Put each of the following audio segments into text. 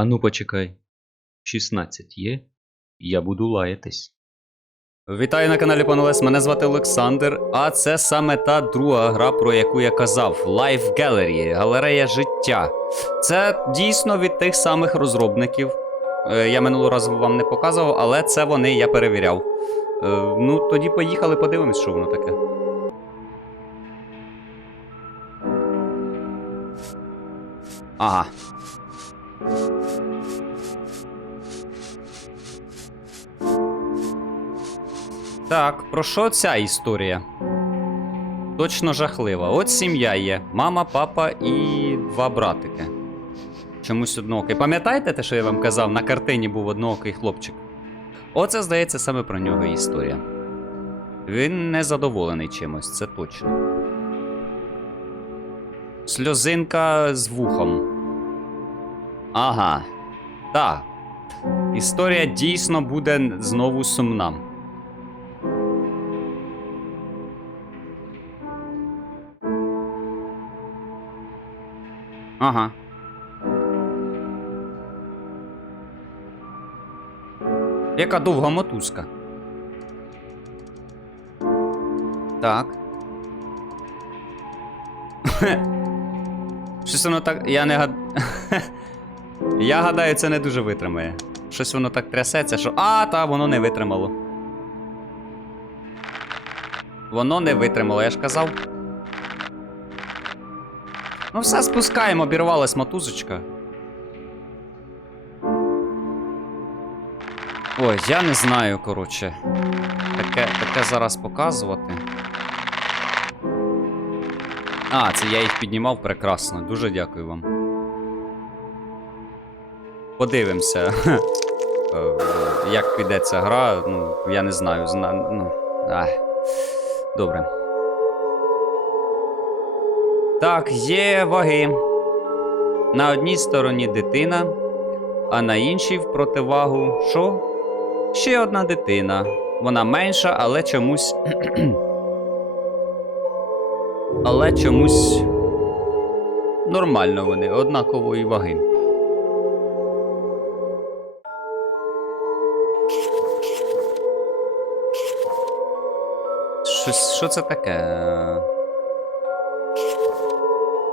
Ану почекай. 16 є? Я буду лаятись. Вітаю на каналі Панолес, мене звати Олександр, а це саме та друга гра, про яку я казав: Life Gallery, галерея життя. Це дійсно від тих самих розробників. Е, Я минулого разу вам не показував, але це вони я перевіряв. Е, Ну, тоді поїхали, подивимось, що воно таке. Ага. Так, про що ця історія? Точно жахлива. От сім'я є: мама, папа і два братики. Чомусь одноокий. Пам'ятаєте те, що я вам казав, на картині був одноокий хлопчик? Оце, здається, саме про нього історія. Він незадоволений чимось, це точно. Сльозинка з вухом. Ага. Так. Історія дійсно буде знову сумна. Ага. Яка довга мотузка. Так. Щось воно так. Я не гад. Я гадаю, це не дуже витримає. Щось воно так трясеться, що. А, та воно не витримало. Воно не витримало, я ж казав. Ну, все спускаємо, обірвалась мотузочка. Ой, я не знаю, коротше. Таке, таке зараз показувати. А, це я їх піднімав прекрасно. Дуже дякую вам. Подивимося. Е, Як піде ця гра, ну, я не знаю. Зна... Ну, ах. Добре. Так, є ваги. На одній стороні дитина, а на іншій в противагу що? Ще одна дитина. Вона менша, але чомусь. але чомусь. Нормально вони, однакової ваги. Щось, що це таке?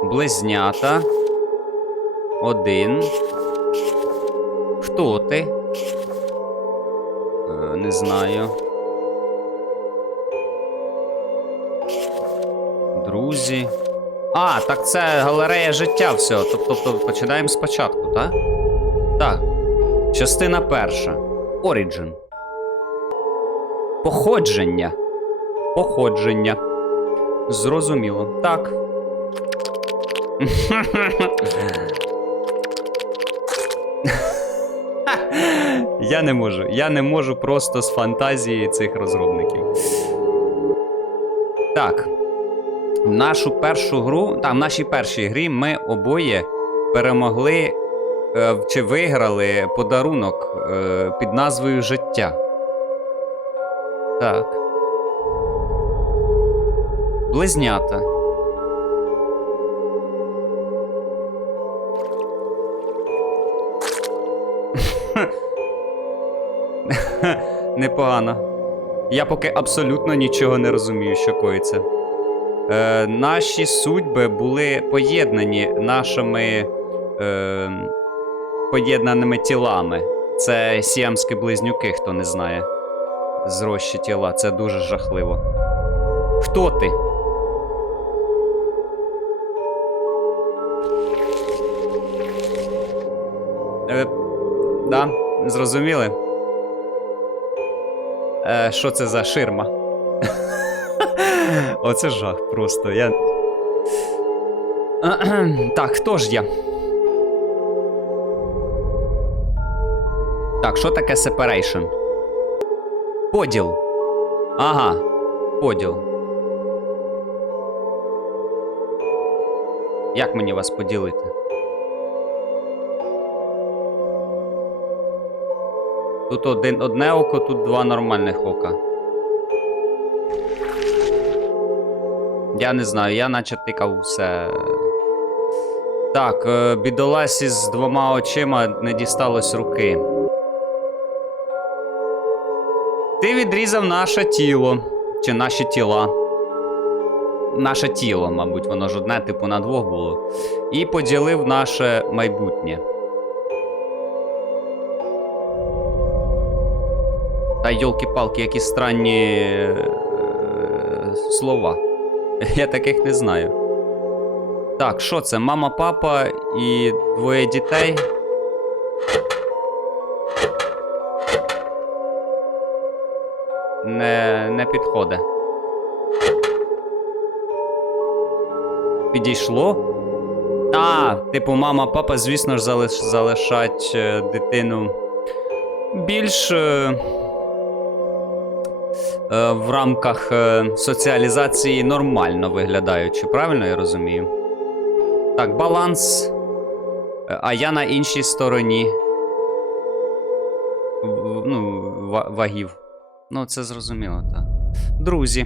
Близнята. Один. Хто ти? Е, не знаю. Друзі. А, так це галерея життя все. Тобто тобто починаємо спочатку, так? Так. Частина перша. Origin. Походження. Походження. Зрозуміло. Так. Я не можу. Я не можу просто з фантазії цих розробників. Так. В нашу першу гру, там, в нашій першій грі ми обоє перемогли е, чи виграли подарунок е, під назвою Життя. Так. Близнята. Непогано. Я поки абсолютно нічого не розумію, що коїться. Е, наші судьби були поєднані нашими е, поєднаними тілами. Це сіамські близнюки, хто не знає. Зрощі тіла. Це дуже жахливо. Хто ти? Е, да, зрозуміли? Е, що це за ширма? Оце жах просто. Я. Так, хто ж я? Так, що таке separation? Поділ. Ага, поділ. Як мені вас поділити? Тут один, одне око, тут два нормальних ока. Я не знаю, я наче тикав все. Так, е, бідоласі з двома очима не дісталось руки. Ти відрізав наше тіло. Чи наші тіла. Наше тіло, мабуть, воно ж одне, типу, на двох було. І поділив наше майбутнє. Та йолки-палки, які странні е, слова. Я таких не знаю. Так, що це? Мама, папа і двоє дітей. Не, не підходить. Підійшло? А, типу, мама, папа, звісно ж, залиш, залишать е, дитину більш. Е, в рамках е, соціалізації нормально виглядаючи, правильно я розумію? Так, баланс. Е, А я на іншій стороні. Ну, вагів. Ну, це зрозуміло, так. Друзі.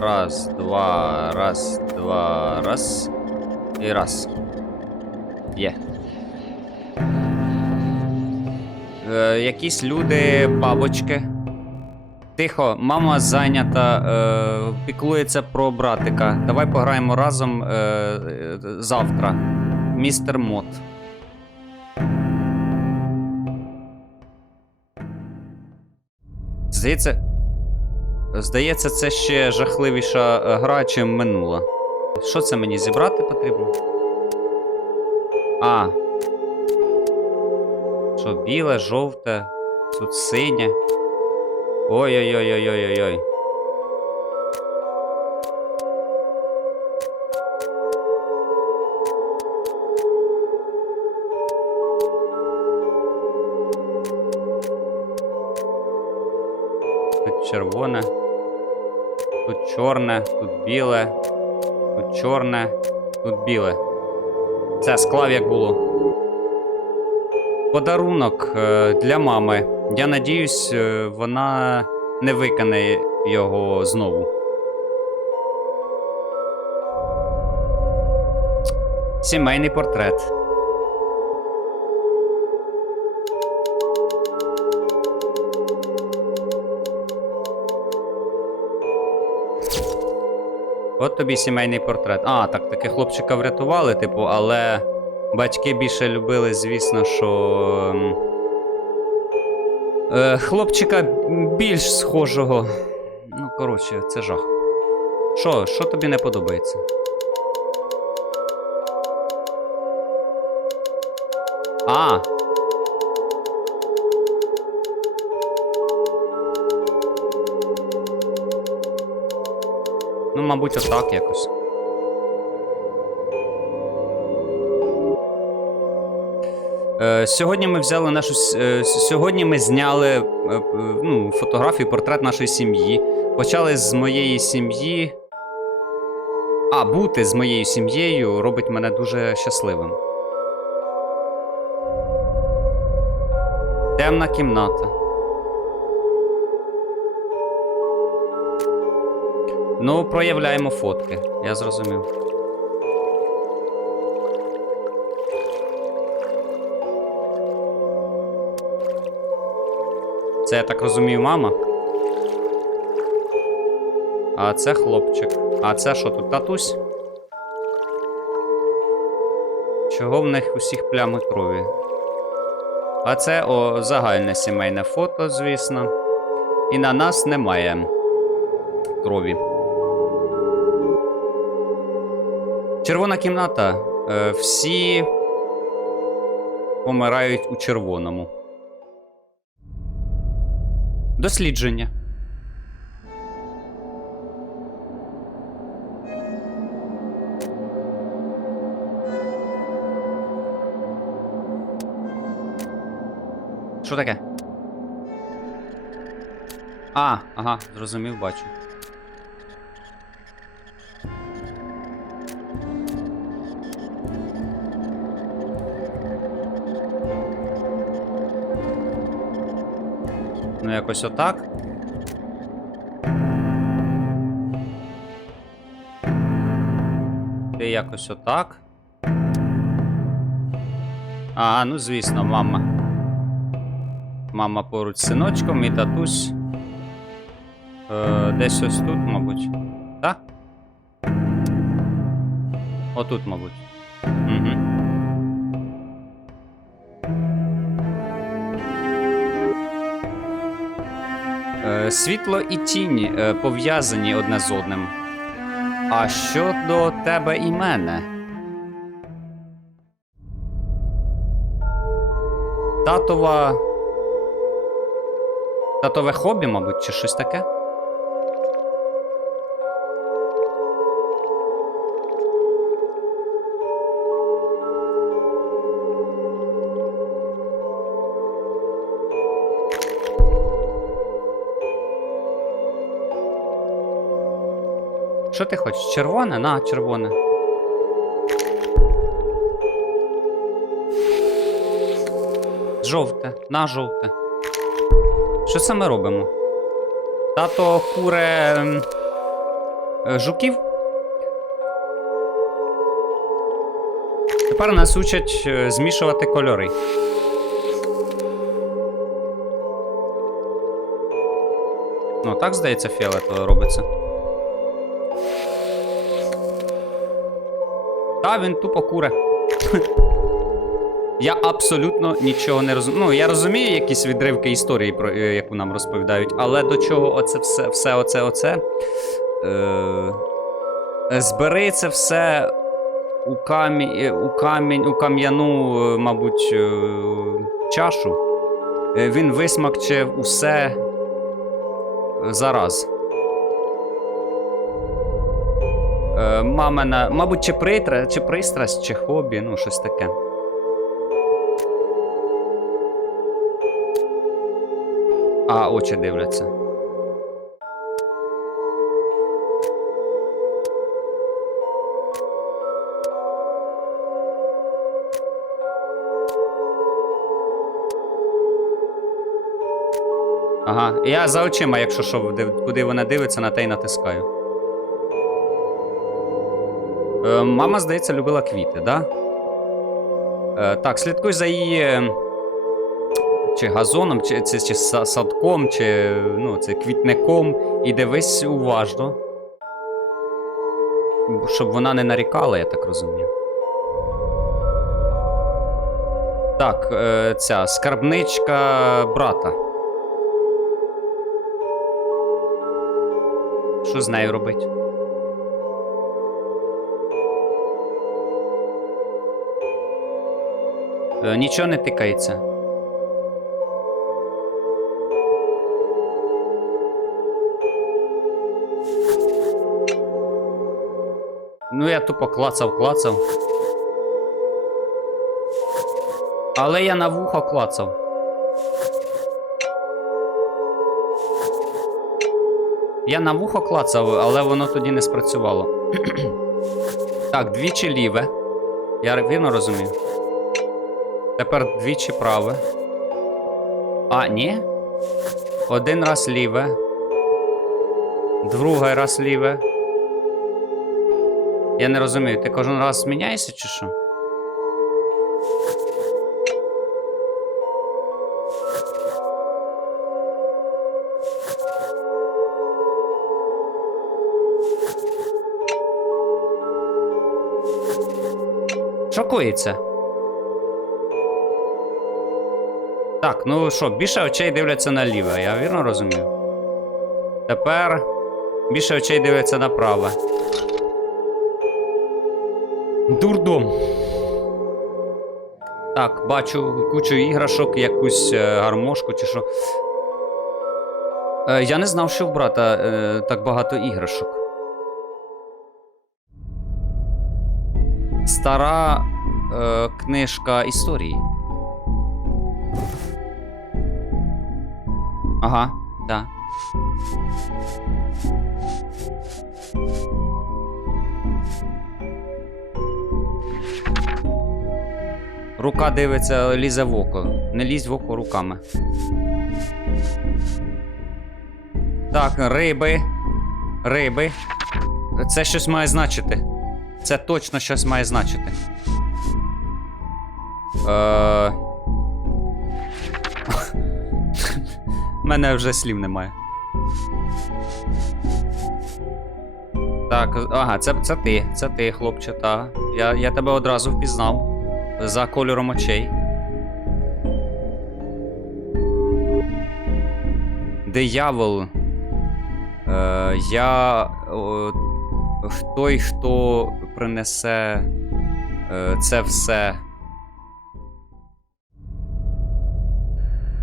Раз, два, раз, два, раз. І раз. Є. Е, якісь люди, бабочки. Тихо, мама зайнята, е, піклується про братика. Давай пограємо разом е, завтра. Містер Мот. Здається. Здається, це ще жахливіша е, гра, чим минула. Що це мені зібрати потрібно? А. Що, біле, жовте, тут синє. Ой-ой-ой-ой-ой-ой. Тут червоне. Тут чорне, тут біле. Тут чорне, тут біле. Це склав як було. Подарунок е, для мами. Я надіюсь, е, вона не виконає його знову. Сімейний портрет. От тобі сімейний портрет. А, так, таки хлопчика врятували, типу, але батьки більше любили, звісно, що. Е, хлопчика більш схожого. Ну, коротше, це жах. Що, що тобі не подобається? А. Ну, мабуть, отак якось. Е, Сьогодні ми взяли нашу. е, Сьогодні ми зняли е, ну, фотографію, портрет нашої сім'ї. Почали з моєї сім'ї. А, бути з моєю сім'єю робить мене дуже щасливим. Темна кімната. Ну, проявляємо фотки, я зрозумів. Це, я так розумію, мама. А це хлопчик. А це що тут татусь? Чого в них усіх плями крові? А це о, загальне сімейне фото, звісно. І на нас немає крові. Червона кімната. Е, всі помирають у червоному. Дослідження. Що таке? А, ага, зрозумів, бачу. Якось отак. Ти якось отак. А, ну звісно, мама. Мама поруч з синочком і татусь. Е, десь ось тут, мабуть. Так? Отут, мабуть. Угу. Світло і тінь е, пов'язані одне з одним. А що до тебе і мене. Татова. Татове хобі, мабуть, чи щось таке? Що ти хочеш? Червоне? На, червоне. Жовте, на жовте. Що ми робимо? Тато куре е, жуків. Тепер нас учать е, змішувати кольори. Ну, так, здається, фіолетове робиться. Та він тупо куре. Я абсолютно нічого не розумію. Ну, я розумію якісь відривки історії, про е, яку нам розповідають, але до чого оце все, все оце, оце. Е, збери це все у, камі, е, у камінь, у кам'яну, е, мабуть, е, чашу. Е, він висмакче усе е, зараз. Мамина, мабуть, чи, притра, чи пристрасть, чи хобі, ну, щось таке. А, очі дивляться. Ага, я за очима, якщо що, куди вона дивиться, на те й натискаю. Е, мама, здається, любила квіти, да? Е, так, слідкуй за її. е, Чи газоном, чи, чи, чи садком, чи ну, це квітником, і дивись уважно. Щоб вона не нарікала, я так розумію. Так, е, ця скарбничка брата. Що з нею робить? Нічого не тикається. Ну, я тупо клацав, клацав. Але я на вухо клацав. Я на вухо клацав, але воно тоді не спрацювало. так, двічі ліве. Я вірно розумію. Тепер двічі праве. А, ні? Один раз ліве. Другий раз ліве. Я не розумію, ти кожен раз міняєшся чи що? Шокується. Так, ну що, більше очей дивляться наліво, я вірно розумію. Тепер більше очей дивляться направо. Дурдом. Так, бачу кучу іграшок, якусь е, гармошку чи що. Е, я не знав, що в брата е, так багато іграшок. Стара е, книжка історії. Ага, так. Рука дивиться, лізе в око. Не лізь в око руками. Так, риби. Риби. Це щось має значити. Це точно щось має значити. Е... мене вже слів немає. Так, ага, це, це ти, це ти, хлопче, та. Я, я тебе одразу впізнав. За кольором очей. Диявол. Е, я. О, той, хто принесе е, це все.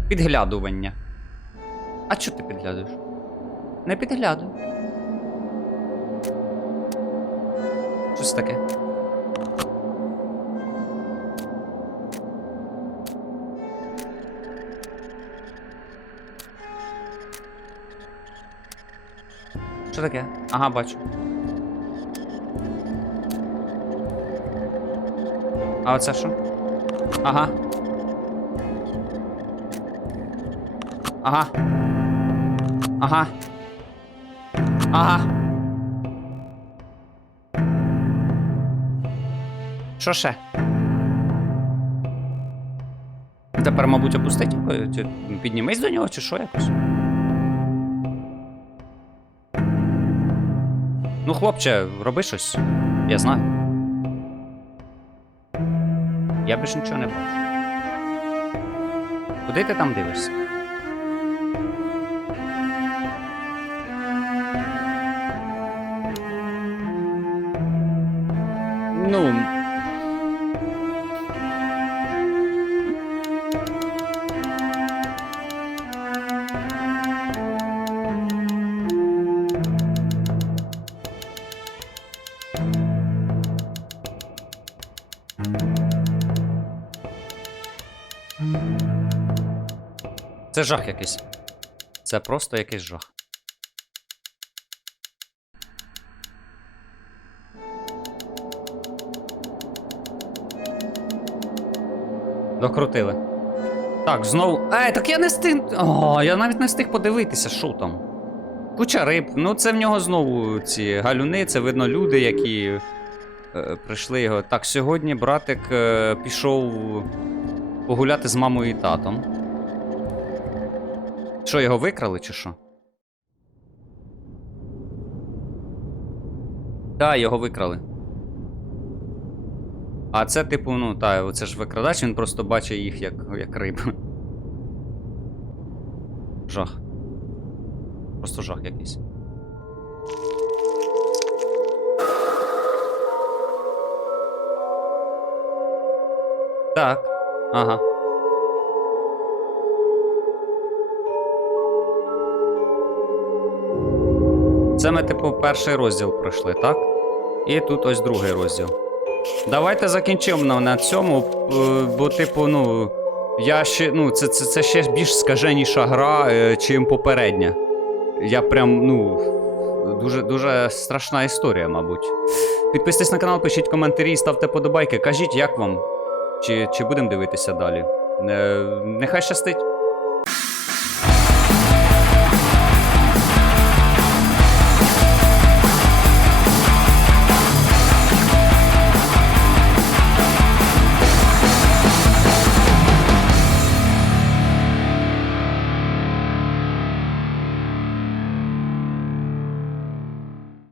Підглядування. А чого ти підглядуєш? Не підглядуй. Щось таке. Що таке? Ага, бачу. А оце що? Ага. Ага. Ага. Ага. Що ще? Тепер, мабуть, опустить його? Піднімись до нього, чи що якось? Ну, хлопче, роби щось. Я знаю. Я більш нічого не бачу. Куди ти там дивишся? Ну. Це жах якийсь. Це просто якийсь жах. Докрутили. Так, знову. Ей, так я не встиг. О, я навіть не встиг подивитися, що там. Куча риб. Ну, це в нього знову ці галюни, це видно люди, які е, прийшли його. Так, сьогодні братик е, пішов погуляти з мамою і татом. Що, його викрали, чи що? Так, його викрали. А це, типу, ну, та, оце ж викрадач, він просто бачить їх як, як риб. Жах. Просто жах якийсь. Так. Ага. Це ми, типу, перший розділ пройшли, так? І тут ось другий розділ. Давайте закінчимо на, цьому, е, бо, типу, ну. Я ще, ну, це, це, це ще більш скаженіша гра, е, чим попередня. Я прям, ну. Дуже дуже страшна історія, мабуть. Підписуйтесь на канал, пишіть коментарі, ставте подобайки. Кажіть, як вам? Чи, чи будемо дивитися далі? Е, нехай щастить.